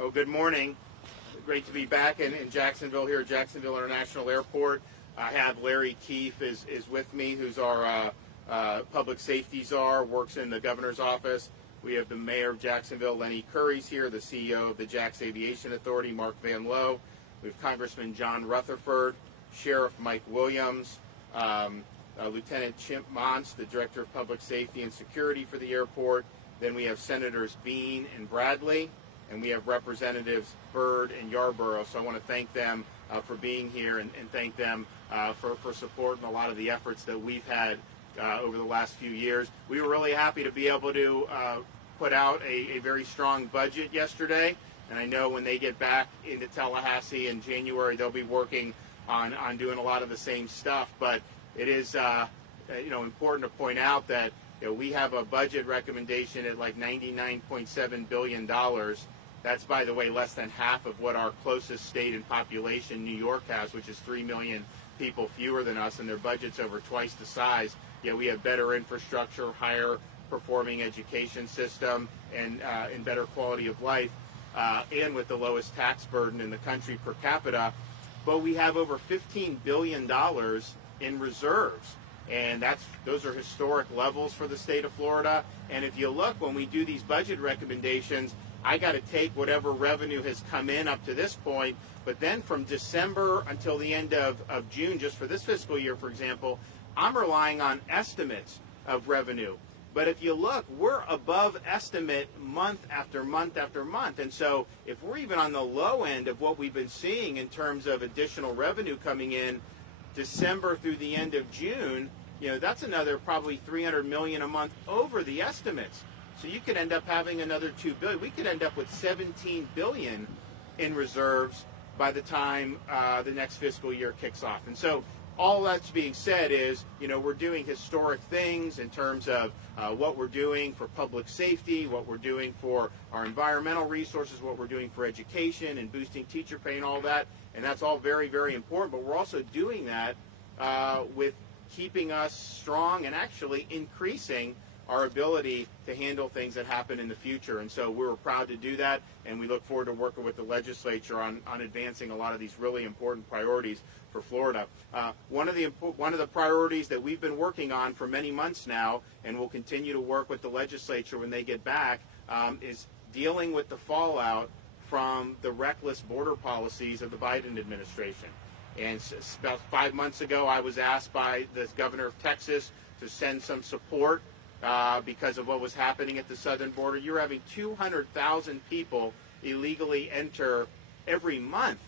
Oh, good morning. Great to be back in Jacksonville, here at Jacksonville International Airport. I have Larry Keefe is with me, who's our public safety czar, works in the governor's office. We have the mayor of Jacksonville, Lenny Curry's here, the CEO of the Jax Aviation Authority, Mark Van Lowe. We have Congressman John Rutherford, Sheriff Mike Williams, Lieutenant Chimp Mons, the Director of Public Safety and Security for the airport. Then we have Senators Bean and Bradley, and we have Representatives Byrd and Yarborough. So I want to thank them for being here and thank them for supporting a lot of the efforts that we've had over the last few years. We were really happy to be able to put out a very strong budget yesterday, and I know when they get back into Tallahassee in January, they'll be working on doing a lot of the same stuff. But it is important to point out that we have a budget recommendation at like $99.7 billion. That's, by the way, less than half of what our closest state in population, New York, has, which is 3 million people fewer than us, and their budget's over twice the size. Yet we have better infrastructure, higher performing education system, and better quality of life, and with the lowest tax burden in the country per capita. But we have over $15 billion in reserves. And those are historic levels for the state of Florida. And if you look, when we do these budget recommendations, I got to take whatever revenue has come in up to this point, but then from December until the end of June, just for this fiscal year, for example, I'm relying on estimates of revenue. But if you look, we're above estimate month after month after month. And so if we're even on the low end of what we've been seeing in terms of additional revenue coming in December through the end of June, that's another probably $300 million a month over the estimates. So you could end up having another $2 billion. We could end up with $17 billion in reserves by the time the next fiscal year kicks off. And so all that's being said is, we're doing historic things in terms of what we're doing for public safety, what we're doing for our environmental resources, what we're doing for education and boosting teacher pay and all that. And that's all very, very important. But we're also doing that with keeping us strong and actually increasing our ability to handle things that happen in the future. And so we're proud to do that, and we look forward to working with the legislature on advancing a lot of these really important priorities for Florida. One of the priorities that we've been working on for many months now, and we'll continue to work with the legislature when they get back, is dealing with the fallout from the reckless border policies of the Biden administration. And about 5 months ago, I was asked by the governor of Texas to send some support because of what was happening at the southern border. You're having 200,000 people illegally enter every month.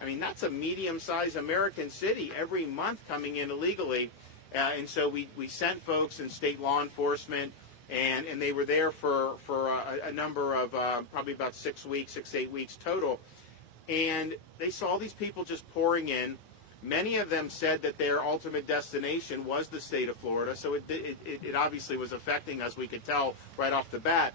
I mean, that's a medium-sized American city every month coming in illegally. And so we sent folks in state law enforcement, and they were there for a number of probably about 6 weeks, 8 weeks total. And they saw these people just pouring in. Many of them said that their ultimate destination was the state of Florida, so it obviously was affecting us, we could tell right off the bat.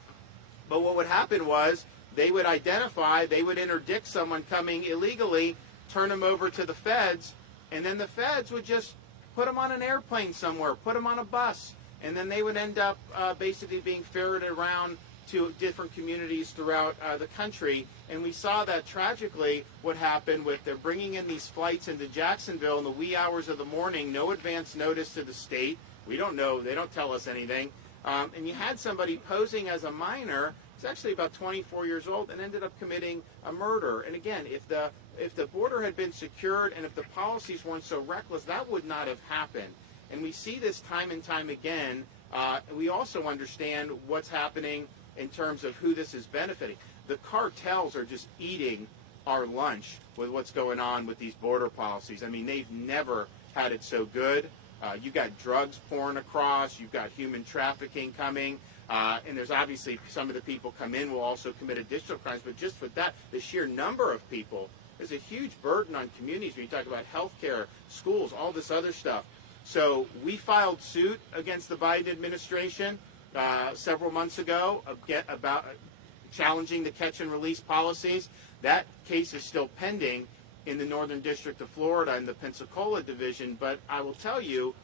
But what would happen was they would interdict someone coming illegally, turn them over to the feds, and then the feds would just put them on an airplane somewhere, put them on a bus, and then they would end up basically being ferreted around to different communities throughout the country. And we saw that tragically what happened with they're bringing in these flights into Jacksonville in the wee hours of the morning, no advance notice to the state. We don't know, they don't tell us anything. And you had somebody posing as a minor, he's actually about 24 years old, and ended up committing a murder. And again, if the border had been secured and if the policies weren't so reckless, that would not have happened. And we see this time and time again. We also understand what's happening in terms of who this is benefiting. The cartels are just eating our lunch with what's going on with these border policies. I mean, they've never had it so good. You've got drugs pouring across, you've got human trafficking coming, and there's obviously some of the people come in will also commit additional crimes, but just with that, the sheer number of people, there's a huge burden on communities when you talk about healthcare, schools, all this other stuff. So we filed suit against the Biden administration several months ago about challenging the catch and release policies. That case is still pending in the Northern District of Florida in the Pensacola division, but I will tell you,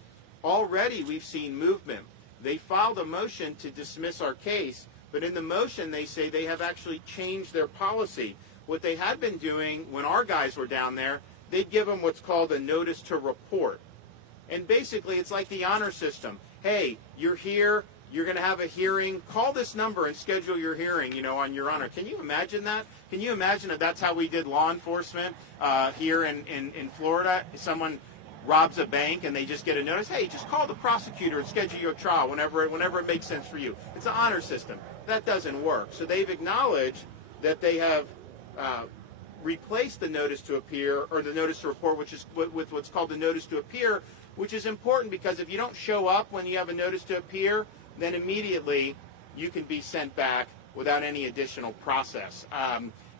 already we've seen movement. They filed a motion to dismiss our case But in the motion, they say they have actually changed their policy. What they had been doing when our guys were down there, they'd give them what's called a notice to report. And basically, it's like the honor system. Hey, you're here. You're going to have a hearing. Call this number and schedule your hearing, on your honor. Can you imagine that? Can you imagine that that's how we did law enforcement here in Florida? Someone robs a bank and they just get a notice. Hey, just call the prosecutor and schedule your trial whenever it makes sense for you. It's an honor system. That doesn't work. So they've acknowledged that they have replaced the notice to appear, or the notice to report, which is with what's called the notice to appear, which is important because if you don't show up when you have a notice to appear, then immediately you can be sent back without any additional process.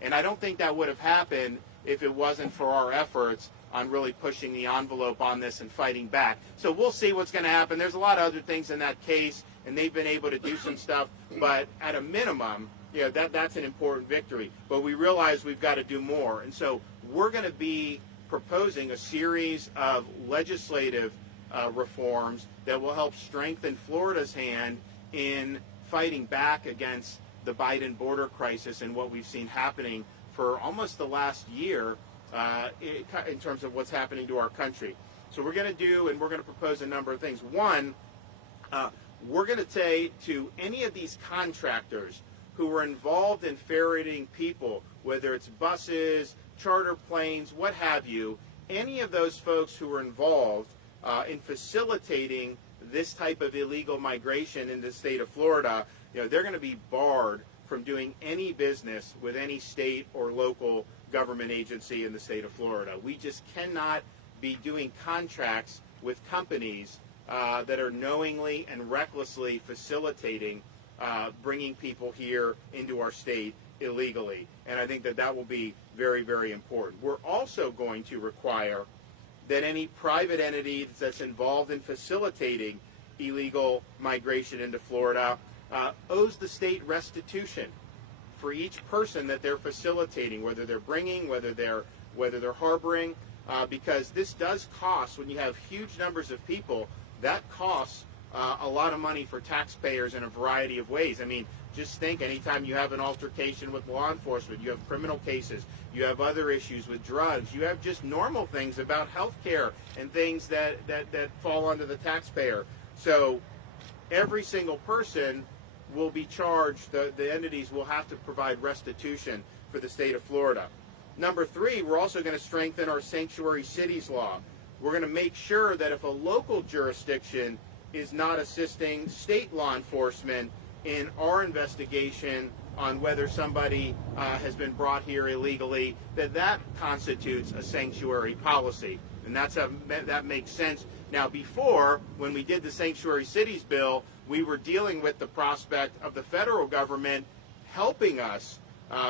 And I don't think that would have happened if it wasn't for our efforts on really pushing the envelope on this and fighting back. So we'll see what's going to happen. There's a lot of other things in that case, and they've been able to do some stuff. But at a minimum, that's an important victory. But we realize we've got to do more. And so we're going to be proposing a series of legislative reforms that will help strengthen Florida's hand in fighting back against the Biden border crisis and what we've seen happening for almost the last year in terms of what's happening to our country. So we're going to propose a number of things. One, we're going to say to any of these contractors who are involved in ferreting people, whether it's buses, charter planes, what have you, any of those folks who are involved in facilitating this type of illegal migration in the state of Florida, they're going to be barred from doing any business with any state or local government agency in the state of Florida. We just cannot be doing contracts with companies that are knowingly and recklessly facilitating bringing people here into our state illegally. And I think that will be very, very important. We're also going to require that any private entity that's involved in facilitating illegal migration into Florida owes the state restitution for each person that they're facilitating, whether they're bringing, whether they're harboring, because this does cost, when you have huge numbers of people, that costs a lot of money for taxpayers in a variety of ways. I mean, just think, anytime you have an altercation with law enforcement, you have criminal cases, you have other issues with drugs, you have just normal things about health care and things that fall under the taxpayer. So every single person will be charged, the entities will have to provide restitution for the state of Florida. Number three, we're also going to strengthen our sanctuary cities law. We're going to make sure that if a local jurisdiction is not assisting state law enforcement in our investigation on whether somebody has been brought here illegally, that constitutes a sanctuary policy. And that makes sense. Now, before, when we did the Sanctuary Cities bill, we were dealing with the prospect of the federal government helping us.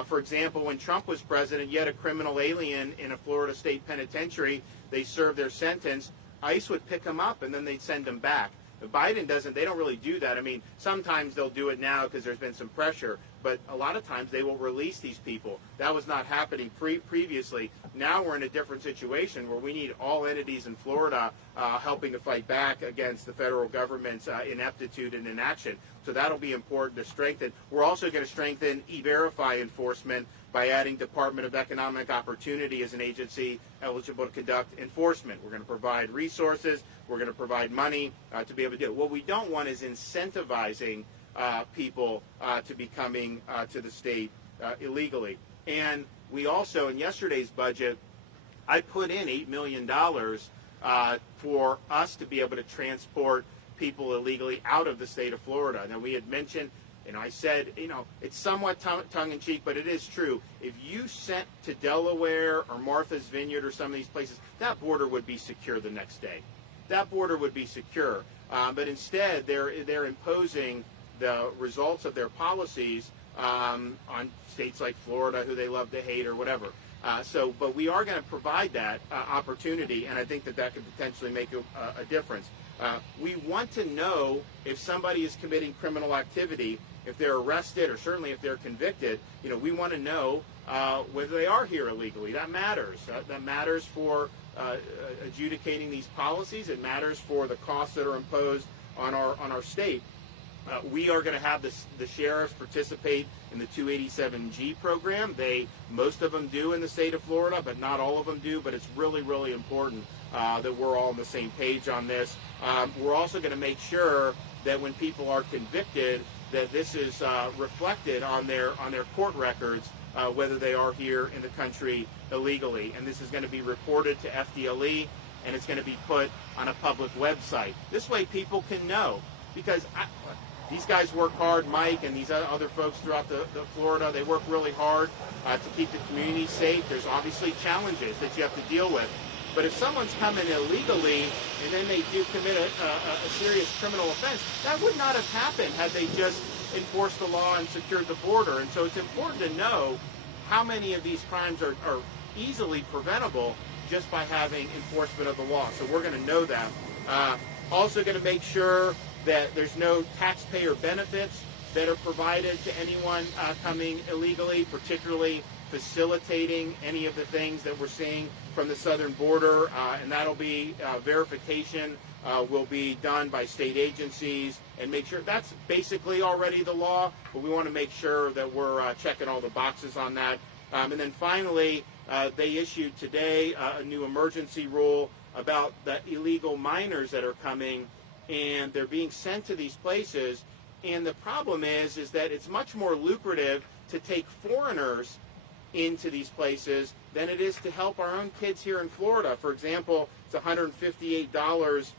For example, when Trump was president, you had a criminal alien in a Florida state penitentiary. They served their sentence. ICE would pick them up, and then they'd send them back. Biden doesn't. They don't really do that. I mean, sometimes they'll do it now because there's been some pressure, but a lot of times they will release these people. That was not happening previously. Now we're in a different situation where we need all entities in Florida helping to fight back against the federal government's ineptitude and inaction. So that'll be important to strengthen. We're also going to strengthen E-Verify enforcement by adding Department of Economic Opportunity as an agency eligible to conduct enforcement. We're going to provide resources. We're going to provide money to be able to do it. What we don't want is incentivizing people to be coming to the state illegally. And we also, in yesterday's budget, I put in $8 million for us to be able to transport people illegally out of the state of Florida. Now, we had mentioned, I said, it's somewhat tongue-in-cheek, but it is true. If you sent to Delaware or Martha's Vineyard or some of these places, that border would be secure the next day. That border would be secure. But instead, they're imposing the results of their policies on states like Florida, who they love to hate or whatever. But we are going to provide that opportunity, and I think that could potentially make a difference. We want to know if somebody is committing criminal activity, if they're arrested, or certainly if they're convicted. We want to know whether they are here illegally. That matters. That matters for adjudicating these policies. It matters for the costs that are imposed on our state. We are going to have the sheriffs participate in the 287G program. Most of them do in the state of Florida, but not all of them do. But it's really, really important that we're all on the same page on this. We're also going to make sure that when people are convicted, that this is reflected on their court records, whether they are here in the country illegally. And this is going to be reported to FDLE, and it's going to be put on a public website. This way people can know, because these guys work hard, Mike and these other folks throughout the Florida, they work really hard to keep the community safe. There's obviously challenges that you have to deal with. But if someone's coming illegally and then they do commit a serious criminal offense, that would not have happened had they just enforced the law and secured the border. And so it's important to know how many of these crimes are easily preventable just by having enforcement of the law. So we're going to know that. Also going to make sure that there's no taxpayer benefits that are provided to anyone coming illegally, particularly facilitating any of the things that we're seeing from the southern border, and that'll be verification will be done by state agencies, and make sure that's basically already the law, but we want to make sure that we're checking all the boxes on that. And then finally, they issued today a new emergency rule about the illegal minors that are coming, and they're being sent to these places. And the problem is that it's much more lucrative to take foreigners into these places than it is to help our own kids here in Florida. For example, it's $158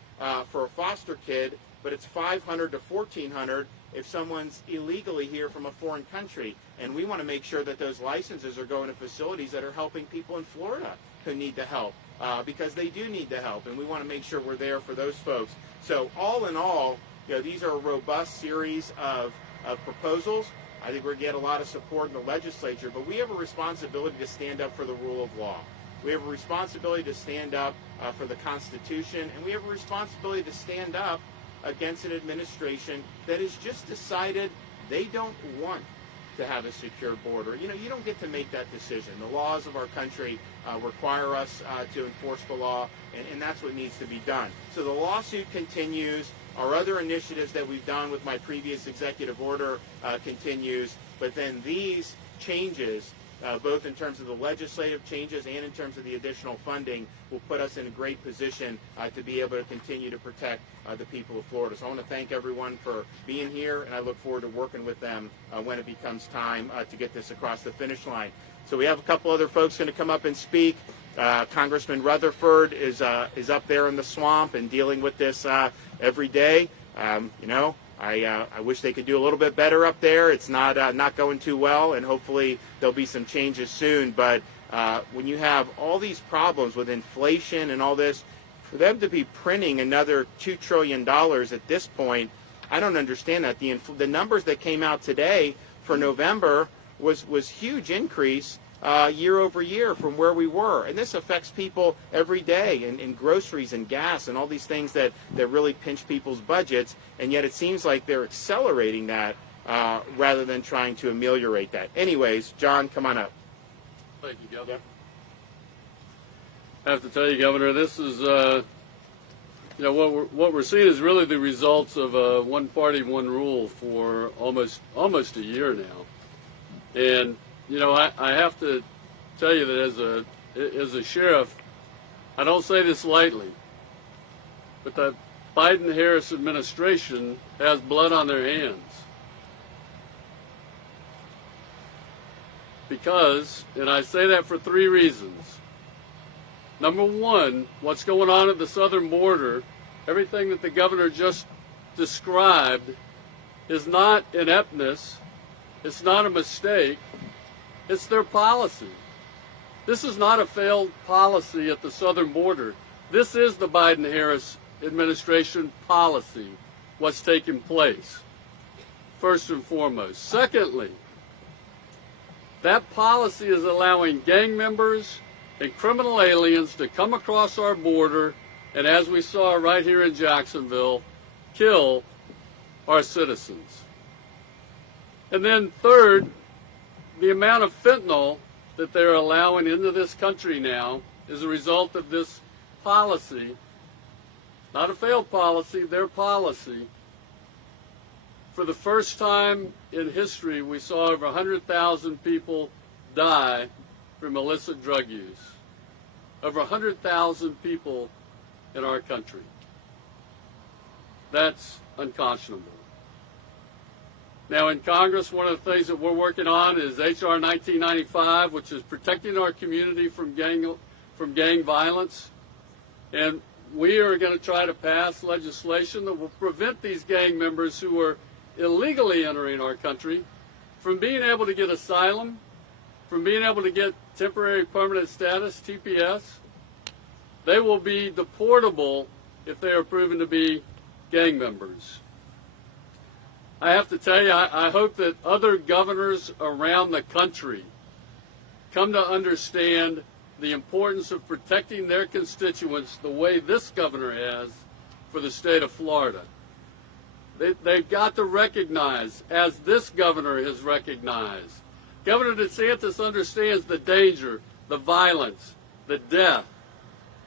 for a foster kid, but it's $500 to $1,400 if someone's illegally here from a foreign country. And we want to make sure that those licenses are going to facilities that are helping people in Florida who need the help, because they do need the help, and we want to make sure we're there for those folks. So all in all, these are a robust series of proposals. I think we're going to get a lot of support in the legislature, but we have a responsibility to stand up for the rule of law. We have a responsibility to stand up for the Constitution, and we have a responsibility to stand up against an administration that has just decided they don't want to have a secure border. You don't get to make that decision. The laws of our country require us to enforce the law, and that's what needs to be done. So the lawsuit continues. Our other initiatives that we've done with my previous executive order continues, but then these changes, both in terms of the legislative changes and in terms of the additional funding, will put us in a great position to be able to continue to protect the people of Florida. So I want to thank everyone for being here, and I look forward to working with them when it becomes time to get this across the finish line. So we have a couple other folks going to come up and speak. Congressman Rutherford is up there in the swamp and dealing with this every day. I wish they could do a little bit better up there. It's not going too well, and hopefully there'll be some changes soon. But when you have all these problems with inflation and all this, for them to be printing another $2 trillion at this point, I don't understand that. The numbers that came out today for November was huge increase year over year from where we were. And this affects people every day in groceries and gas and all these things that really pinch people's budgets. And yet it seems like they're accelerating that rather than trying to ameliorate that. Anyways, John, come on up. Thank you, Governor. Yep. I have to tell you, Governor, this is, what we're seeing is really the results of one party, one rule for almost a year now. And I have to tell you that as a sheriff, I don't say this lightly, but the Biden-Harris administration has blood on their hands. Because, and I say that for three reasons. Number one, what's going on at the southern border, everything that the governor just described is not ineptness, it's not a mistake. It's their policy. This is not a failed policy at the southern border. This is the Biden-Harris administration policy, what's taking place, first and foremost. Secondly, that policy is allowing gang members and criminal aliens to come across our border and, as we saw right here in Jacksonville, kill our citizens. And then third, the amount of fentanyl that they're allowing into this country now is a result of this policy, not a failed policy, their policy, for the first time in history, we saw over 100,000 people die from illicit drug use. Over 100,000 people in our country. That's unconscionable. Now in Congress, one of the things that we're working on is H.R. 1995, which is protecting our community from gang violence. And we are going to try to pass legislation that will prevent these gang members who are illegally entering our country from being able to get asylum, from being able to get temporary permanent status, TPS. They will be deportable if they are proven to be gang members. I have to tell you, I hope that other governors around the country come to understand the importance of protecting their constituents the way this governor has for the state of Florida. They've got to recognize, as this governor has recognized, Governor DeSantis understands the danger, the violence, the death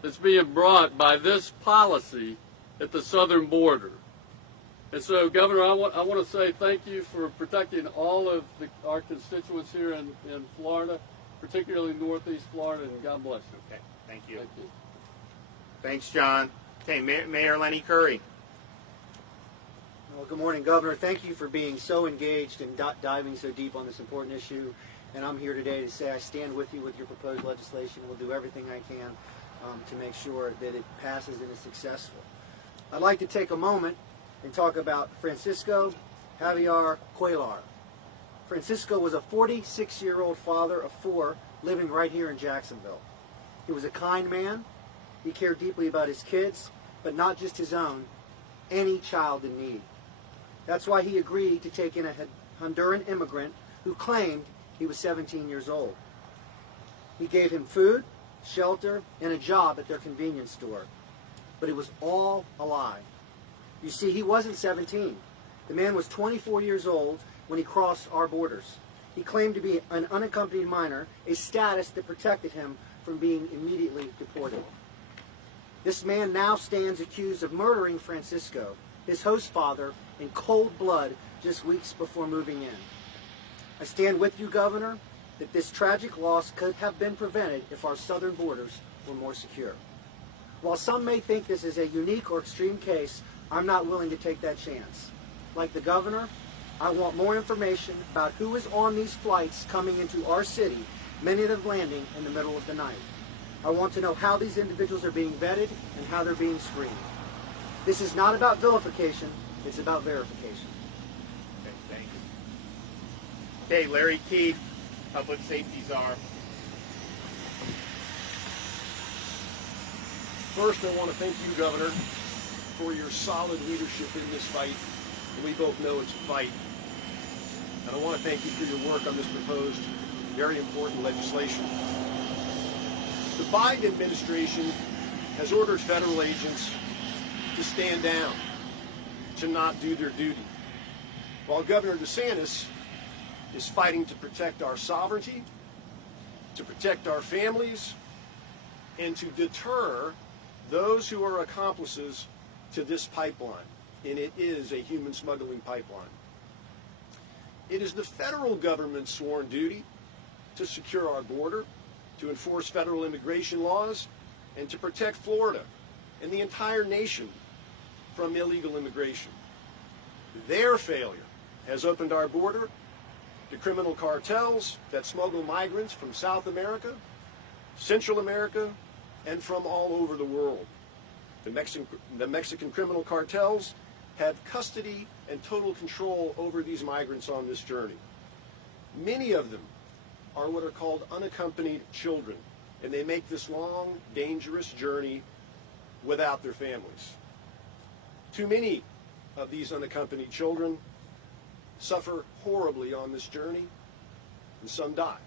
that's being brought by this policy at the southern border. And so, Governor, I want to say thank you for protecting all of our constituents here in Florida, particularly Northeast Florida, and God bless you. Okay, thank you. Thank you. Thanks, John. Okay, Mayor Lenny Curry. Well, good morning, Governor. Thank you for being so engaged and diving so deep on this important issue. And I'm here today to say I stand with you with your proposed legislation. We'll do everything I can to make sure that it passes and is successful. I'd like to take a moment and talk about Francisco Javier Cuellar. Francisco was a 46-year-old father of 4 living right here in Jacksonville. He was a kind man. He cared deeply about his kids, but not just his own, any child in need. That's why he agreed to take in a Honduran immigrant who claimed he was 17 years old. He gave him food, shelter, and a job at their convenience store. But it was all a lie. You see, he wasn't 17. The man was 24 years old when he crossed our borders. He claimed to be an unaccompanied minor, a status that protected him from being immediately deported. This man now stands accused of murdering Francisco, his host father, in cold blood just weeks before moving in. I stand with you, Governor, that this tragic loss could have been prevented if our southern borders were more secure. While some may think this is a unique or extreme case, I'm not willing to take that chance. Like the Governor, I want more information about who is on these flights coming into our city, many of them landing in the middle of the night. I want to know how these individuals are being vetted and how they're being screened. This is not about vilification, it's about verification. Okay, thank you. Okay, Larry Keefe, Public Safety Czar. First, I want to thank you, Governor, for your solid leadership in this fight. And we both know it's a fight. And I want to thank you for your work on this proposed, very important legislation. The Biden administration has ordered federal agents to stand down, to not do their duty, while Governor DeSantis is fighting to protect our sovereignty, to protect our families, and to deter those who are accomplices to this pipeline. And it is a human smuggling pipeline. It is the federal government's sworn duty to secure our border, to enforce federal immigration laws, and to protect Florida and the entire nation from illegal immigration. Their failure has opened our border to criminal cartels that smuggle migrants from South America, Central America, and from all over the world. The Mexican criminal cartels have custody and total control over these migrants on this journey. Many of them are what are called unaccompanied children, and they make this long, dangerous journey without their families. Too many of these unaccompanied children suffer horribly on this journey, and some die.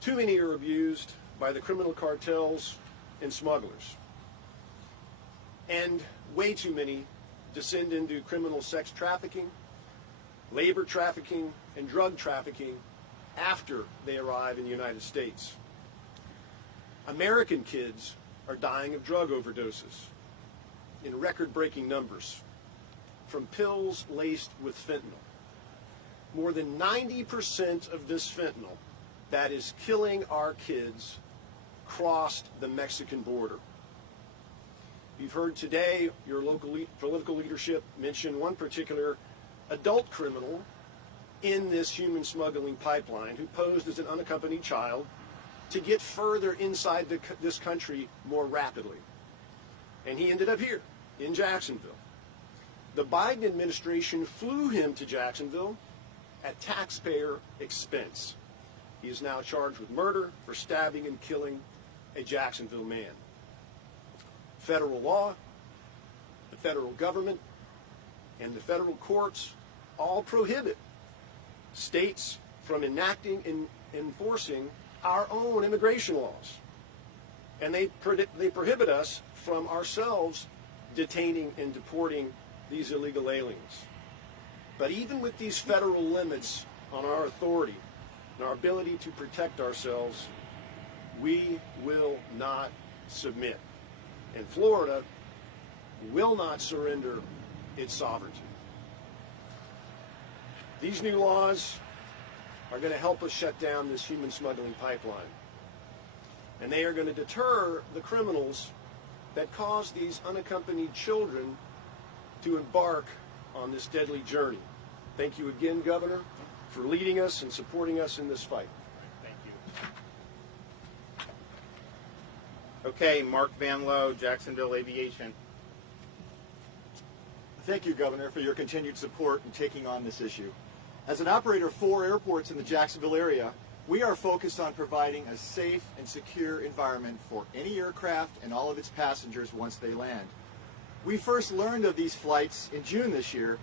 Too many are abused by the criminal cartels and smugglers. And way too many descend into criminal sex trafficking, labor trafficking, and drug trafficking after they arrive in the United States. American kids are dying of drug overdoses in record-breaking numbers. from pills laced with fentanyl. More than 90% of this fentanyl that is killing our kids crossed the Mexican border. You've heard today your local political leadership mention one particular adult criminal in this human smuggling pipeline who posed as an unaccompanied child to get further inside this country more rapidly. And he ended up here in Jacksonville. The Biden administration flew him to Jacksonville at taxpayer expense. He is now charged with murder for stabbing and killing a Jacksonville man. Federal law, the federal government, and the federal courts all prohibit states from enacting and enforcing our own immigration laws. And they prohibit us from ourselves detaining and deporting these illegal aliens. But even with these federal limits on our authority and our ability to protect ourselves, we will not submit. And Florida will not surrender its sovereignty. These new laws are going to help us shut down this human smuggling pipeline. And they are going to deter the criminals that cause these unaccompanied children to embark on this deadly journey. Thank you again, Governor, for leading us and supporting us in this fight. Thank you. Okay, Mark Van Lowe, Jacksonville Aviation. Thank you, Governor, for your continued support in taking on this issue. As an operator of 4 airports in the Jacksonville area, we are focused on providing a safe and secure environment for any aircraft and all of its passengers once they land. We first learned of these flights in June this year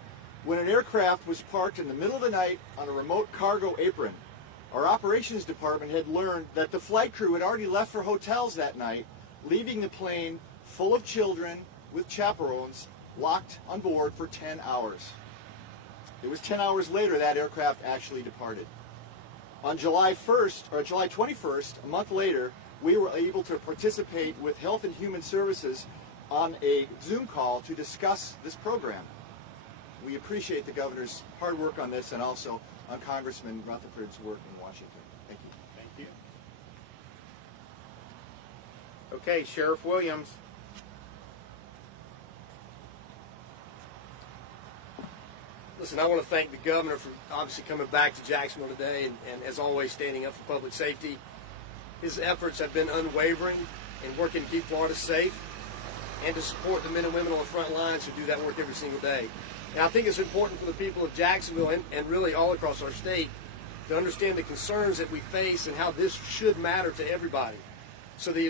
when an aircraft was parked in the middle of the night on a remote cargo apron. Our operations department had learned that the flight crew had already left for hotels that night, leaving the plane full of children with chaperones locked on board for 10 hours. It was 10 hours later that aircraft actually departed. On July 21st, a month later, we were able to participate with Health and Human Services on a Zoom call to discuss this program. We appreciate the Governor's hard work on this and also on Congressman Rutherford's work in Washington. Thank you. Thank you. Okay, Sheriff Williams. Listen, I want to thank the Governor for obviously coming back to Jacksonville today and as always, standing up for public safety. His efforts have been unwavering in working to keep Florida safe and to support the men and women on the front lines who do that work every single day. And I think it's important for the people of Jacksonville and really all across our state to understand the concerns that we face and how this should matter to everybody. So the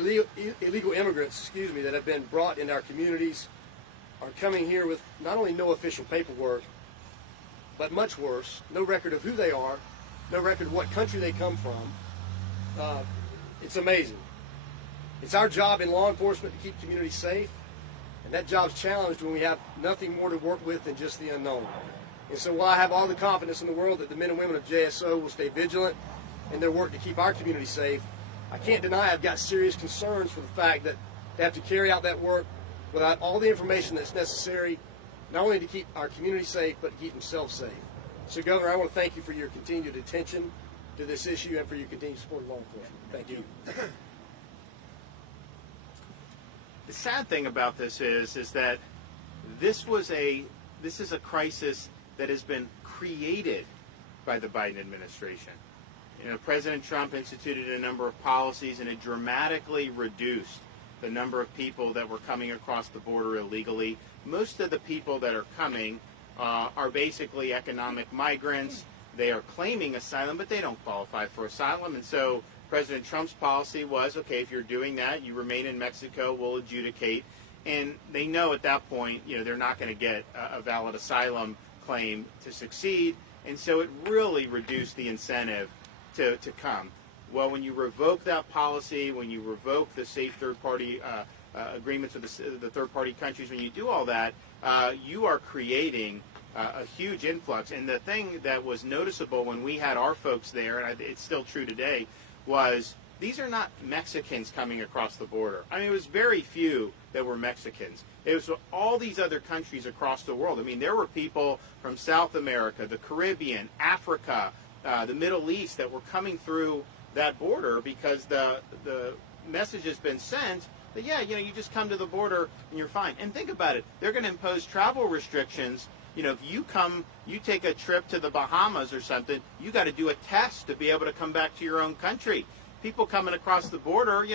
illegal immigrants, that have been brought into our communities are coming here with not only no official paperwork, but much worse, no record of who they are, no record of what country they come from. It's amazing. It's our job in law enforcement to keep communities safe, and that job's challenged when we have nothing more to work with than just the unknown. And so while I have all the confidence in the world that the men and women of JSO will stay vigilant in their work to keep our community safe, I can't deny I've got serious concerns for the fact that they have to carry out that work without all the information that's necessary, not only to keep our community safe, but to keep themselves safe. So, Governor, I want to thank you for your continued attention to this issue and for your continued support of law enforcement. Thank you. The sad thing about this is that this is a crisis that has been created by the Biden administration. President Trump instituted a number of policies, and it dramatically reduced the number of people that were coming across the border illegally. Most of the people that are coming are basically economic migrants. They are claiming asylum, but they don't qualify for asylum. And so President Trump's policy was, okay, if you're doing that, you remain in Mexico, we'll adjudicate. And they know at that point, they're not going to get a valid asylum claim to succeed. And so it really reduced the incentive to come. Well, when you revoke that policy, when you revoke the safe third-party agreements with the third-party countries, when you do all that, you are creating a huge influx. And the thing that was noticeable when we had our folks there, and it's still true today, was these are not Mexicans coming across the border. I mean, it was very few that were Mexicans. It was all these other countries across the world. I mean, there were people from South America, the Caribbean, Africa, the Middle East that were coming through that border because the message has been sent that, yeah, you just come to the border and you're fine. And think about it. They're going to impose travel restrictions. If you take a trip to the Bahamas or something, you got to do a test to be able to come back to your own country. People coming across the border,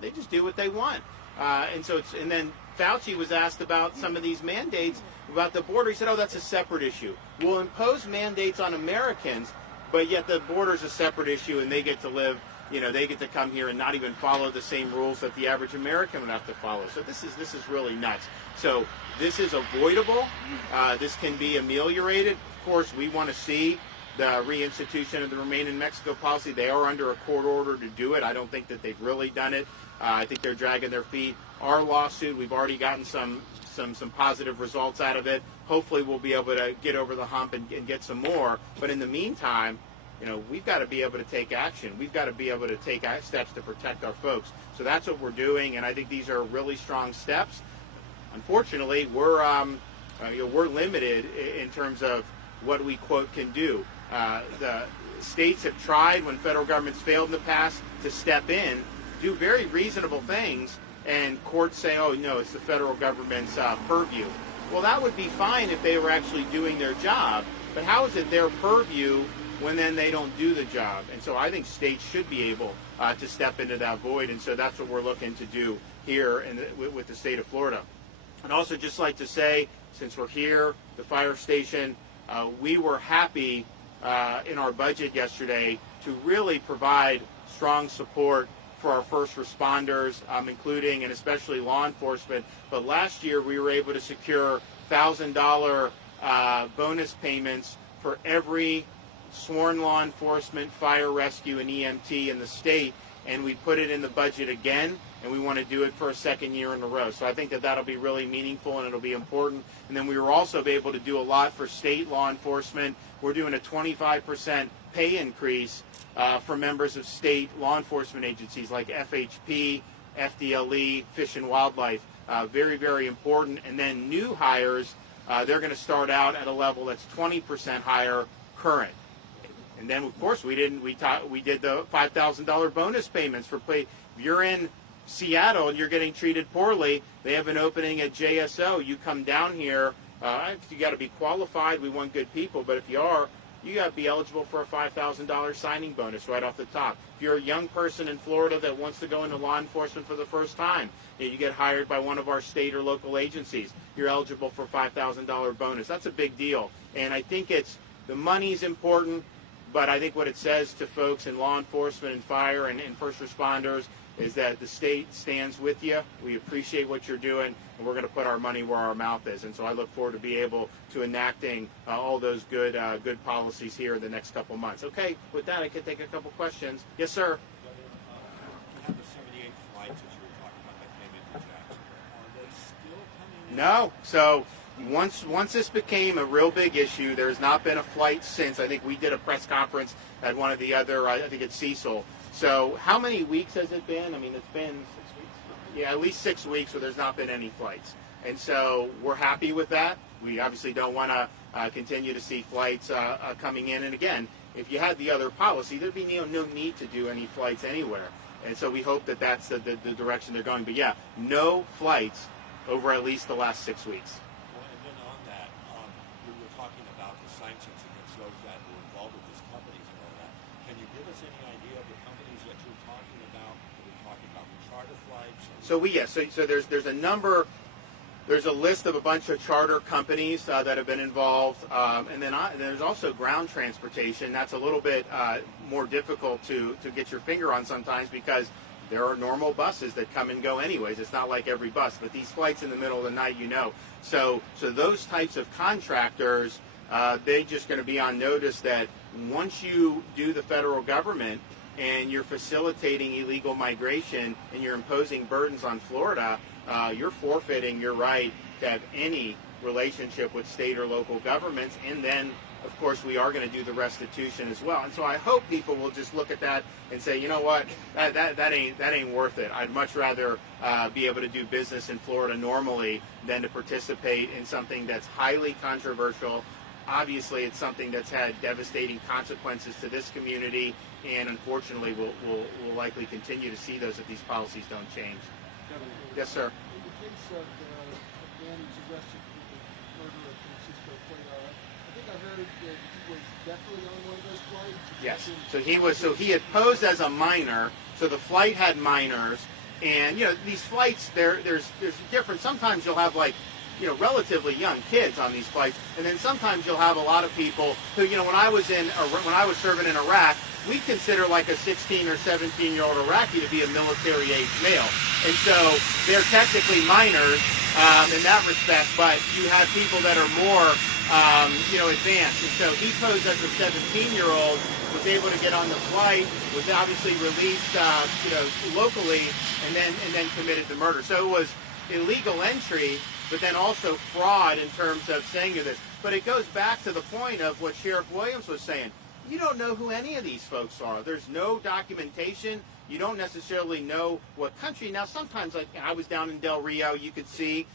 they just do what they want. And then Fauci was asked about some of these mandates about the border. He said, oh, that's a separate issue. We'll impose mandates on Americans, but yet the border's a separate issue and they get to live, they get to come here and not even follow the same rules that the average American would have to follow. So this is really nuts. So this is avoidable. This can be ameliorated. Of course, we want to see the reinstitution of the Remain in Mexico policy. They are under a court order to do it. I don't think that they've really done it. I think they're dragging their feet. Our lawsuit, we've already gotten some positive results out of it. Hopefully we'll be able to get over the hump and get some more. But in the meantime, we've got to be able to take action. We've got to be able to take steps to protect our folks. So that's what we're doing, and I think these are really strong steps. Unfortunately, we're limited in terms of what we, quote, can do. The states have tried, when federal governments failed in the past, to step in, do very reasonable things, and courts say, oh, no, it's the federal government's purview. Well, that would be fine if they were actually doing their job, but how is it their purview when then they don't do the job? And so I think states should be able to step into that void, and so that's what we're looking to do here with the state of Florida. I'd also just like to say, since we're here, the fire station, we were happy in our budget yesterday to really provide strong support for our first responders, including and especially law enforcement. But last year we were able to secure $1,000 bonus payments for every sworn law enforcement, fire rescue, and EMT in the state, and we put it in the budget again, and we want to do it for a second year in a row. So I think that that'll be really meaningful and it'll be important. And then we were also able to do a lot for state law enforcement. We're doing a 25% pay increase for members of state law enforcement agencies like FHP, FDLE, Fish and Wildlife. Very, very important. And then new hires, they're going to start out at a level that's 20% higher current. And then, of course, we did the $5,000 bonus payments for play. If you're in Seattle and you're getting treated poorly, they have an opening at JSO. You come down here. You got to be qualified. We want good people, but if you are, you got to be eligible for a $5,000 signing bonus right off the top. If you're a young person in Florida that wants to go into law enforcement for the first time, you get hired by one of our state or local agencies, you're eligible for a $5,000 bonus. That's a big deal, and I think the money's important. But I think what it says to folks in law enforcement and fire and first responders is that the state stands with you. We appreciate what you're doing, and we're going to put our money where our mouth is. And so I look forward to be able to enacting all those good policies here in the next couple months. Okay, with that, I can take a couple questions. Yes, sir. You have the 78 flights that you were talking about that came into Jacksonville. Are they still coming in? No. So once this became a real big issue, there's not been a flight since. I think we did a press conference at one of the other, I think it's Cecil. So how many weeks has it been? I mean, it's been 6 weeks. Yeah, at least 6 weeks where there's not been any flights. And so we're happy with that. We obviously don't want to continue to see flights coming in. And again, if you had the other policy, there'd be no need to do any flights anywhere. And so we hope that that's the direction they're going. But yeah, no flights over at least the last 6 weeks. Well, and then on that, we were talking about the sanctions against those that were involved with these companies and all that. Can you give us any idea of the companies that you're talking about? Are we talking about the charter flights? So there's a number. There's a list of a bunch of charter companies that have been involved, and then there's also ground transportation. That's a little bit more difficult to get your finger on sometimes because there are normal buses that come and go anyways. It's not like every bus, but these flights in the middle of the night, So those types of contractors, they're just going to be on notice that once you do the federal government and you're facilitating illegal migration and you're imposing burdens on Florida, you're forfeiting your right to have any relationship with state or local governments, and then of course, we are going to do the restitution as well. And so I hope people will just look at that and say, you know what, that ain't worth it. I'd much rather be able to do business in Florida normally than to participate in something that's highly controversial. Obviously, it's something that's had devastating consequences to this community, and unfortunately, we'll likely continue to see those if these policies don't change. Yes, sir. In the case of the man who's arrested for the murder of Francisco Cuellar, I think I heard that he was definitely on one of those flights. Yes. So he had posed as a minor. So the flight had minors, and these flights there's different. Sometimes you'll have relatively young kids on these flights, and then sometimes you'll have a lot of people who when I was serving in Iraq, we consider like a 16 or 17-year-old Iraqi to be a military-age male, and so they're technically minors in that respect. But you have people that are more advanced, and so he posed as a 17-year-old, was able to get on the flight, was obviously released locally, and then committed the murder. So it was illegal entry, but then also fraud in terms of saying this. But it goes back to the point of what Sheriff Williams was saying. You don't know who any of these folks are. There's no documentation. You don't necessarily know what country. Now, sometimes, like I was down in Del Rio, you could see,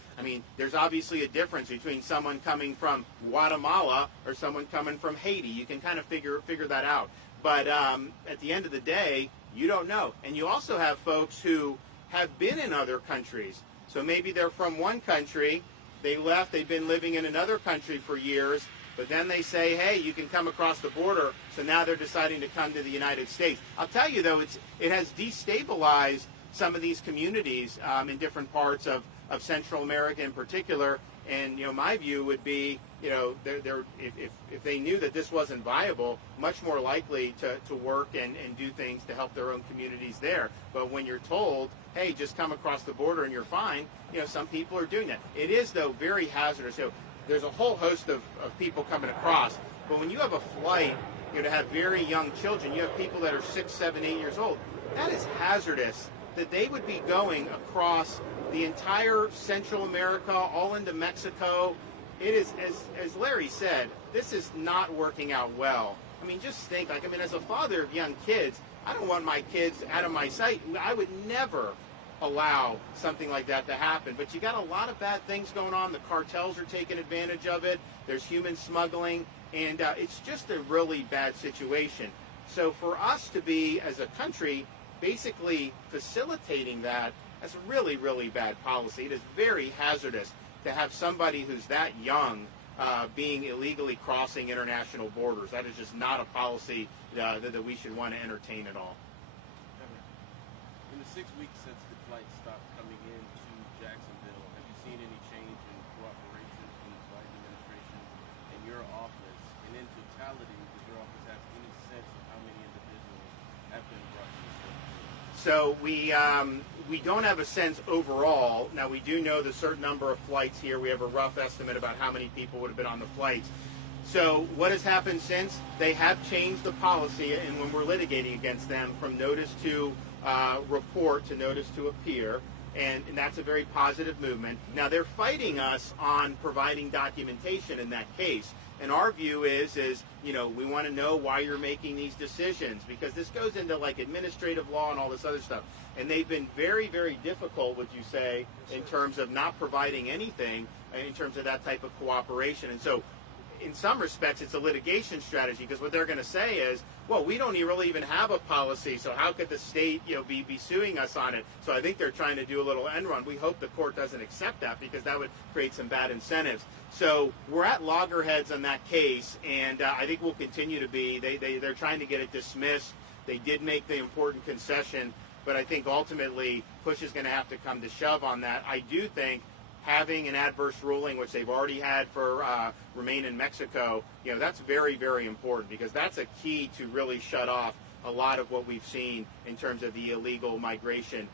there's obviously a difference between someone coming from Guatemala or someone coming from Haiti. You can kind of figure that out. But at the end of the day, you don't know. And you also have folks who have been in other countries. So maybe they're from one country, they left, they've been living in another country for years, but then they say, hey, you can come across the border, so now they're deciding to come to the United States. I'll tell you, though, it has destabilized some of these communities in different parts of Central America in particular, and my view would be, if they knew that this wasn't viable, much more likely to work and do things to help their own communities there. But when you're told, hey, just come across the border and you're fine, some people are doing that. It is, though, very hazardous. So there's a whole host of people coming across, but when you have a flight, to have very young children, you have people that are 6, 7, 8 years old, that is hazardous that they would be going across the entire Central America, all into Mexico. It is, as Larry said, this is not working out well. Just think, as a father of young kids, I don't want my kids out of my sight. I would never allow something like that to happen. But you got a lot of bad things going on. The cartels are taking advantage of it. There's human smuggling, and it's just a really bad situation. So for us to be, as a country, basically facilitating that, that's a really, really bad policy. It is very hazardous to have somebody who's that young being illegally crossing international borders. That is just not a policy that we should want to entertain at all. In the 6 weeks since the flight stopped coming in to Jacksonville, have you seen any change in cooperation from the Biden administration and your office? And in totality, does your office have any sense of how many individuals have been brought to the state? So we don't have a sense overall. Now, we do know the certain number of flights here. We have a rough estimate about how many people would have been on the flights. So what has happened since? They have changed the policy, and when we're litigating against them, from notice to report to notice to appear, and that's a very positive movement. Now, they're fighting us on providing documentation in that case. And our view is we want to know why you're making these decisions, because this goes into administrative law and all this other stuff. And they've been very, very difficult, would you say, in terms of not providing anything in terms of that type of cooperation. And so in some respects, it's a litigation strategy, because what they're going to say is, well, we don't really even have a policy, so how could the state be suing us on it? So I think they're trying to do a little end run. We hope the court doesn't accept that, because that would create some bad incentives. So we're at loggerheads on that case, and I think we'll continue to be. They're trying to get it dismissed. They did make the important concession, but I think ultimately push is going to have to come to shove on that. I do think having an adverse ruling, which they've already had for Remain in Mexico, that's very, very important, because that's a key to really shut off a lot of what we've seen in terms of the illegal migration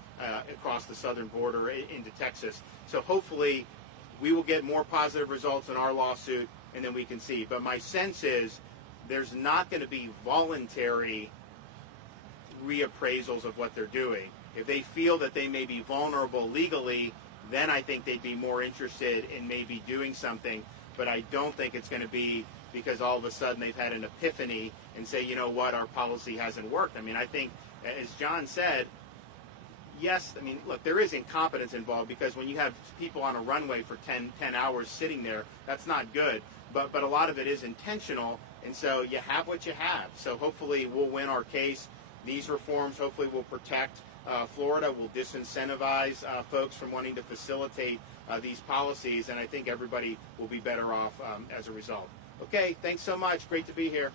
across the southern border into Texas. So hopefully we will get more positive results in our lawsuit, and then we can see. But my sense is there's not going to be voluntary reappraisals of what they're doing. If they feel that they may be vulnerable legally, then I think they'd be more interested in maybe doing something. But I don't think it's going to be because all of a sudden they've had an epiphany and say, you know what, our policy hasn't worked. I mean, I think, as John said, yes, I mean, look, there is incompetence involved, because when you have people on a runway for 10 hours sitting there, that's not good. But a lot of it is intentional, and so you have what you have. So hopefully we'll win our case. These reforms hopefully will protect Florida, will disincentivize folks from wanting to facilitate these policies, and I think everybody will be better off as a result. Okay, thanks so much. Great to be here.